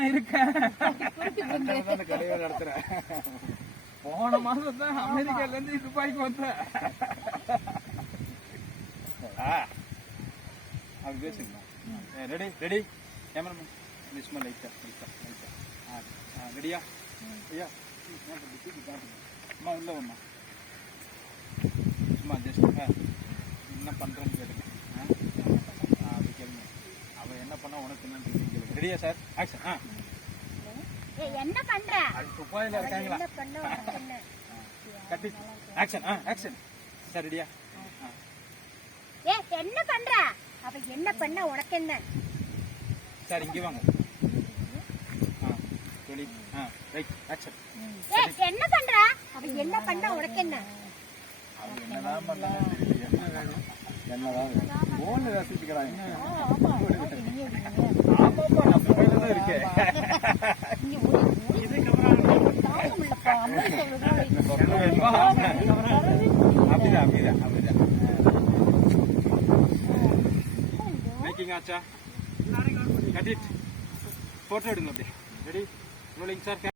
தான் இருக்கேன். கடையை நடத்துறேன். போன மாசம் தான் அமெரிக்கால இருந்து துபாய்க்கு வந்தேன். அது பேசுங்களா? ரெடி ரெடி கேமராமேன் நிஸ்மா லைட்டா ரெடியா? ஐயா அம்மா உள்ள வாம்மா. சும்மா ஜஸ்ட் என்ன பண்ணுறேன்னு கேளுங்க. அப்படி கேளுங்க. அவன் என்ன பண்ணா உனக்கு என்னன்னு கேளுங்க. ரெடியா சார்? ஆக்ஷன். என்ன பண்ற? அது துபாயில இருக்காங்களா? கட்டி ஆக்ஷன். Action sir. ரெடியா? என்ன பண்ற? அவ என்ன பண்ண உனக்கு என்ன? சார் இங்க வாங்க. Ready right action. என்ன பண்ற? அவ என்ன பண்ண உனக்கு என்ன? அவங்க என்னதான் பண்ணாங்கன்னு தெரியல. என்னதான் போன் ரசிச்சுக்கிறாங்க. ஆமாப்பா நான் துபாயில தான் இருக்கேன். இது கேமரா அப்படிதான் மேக்கிங் ஆச்சா? Cut it. போட்டோ எடுங்க அப்படியே. Ready rolling sir.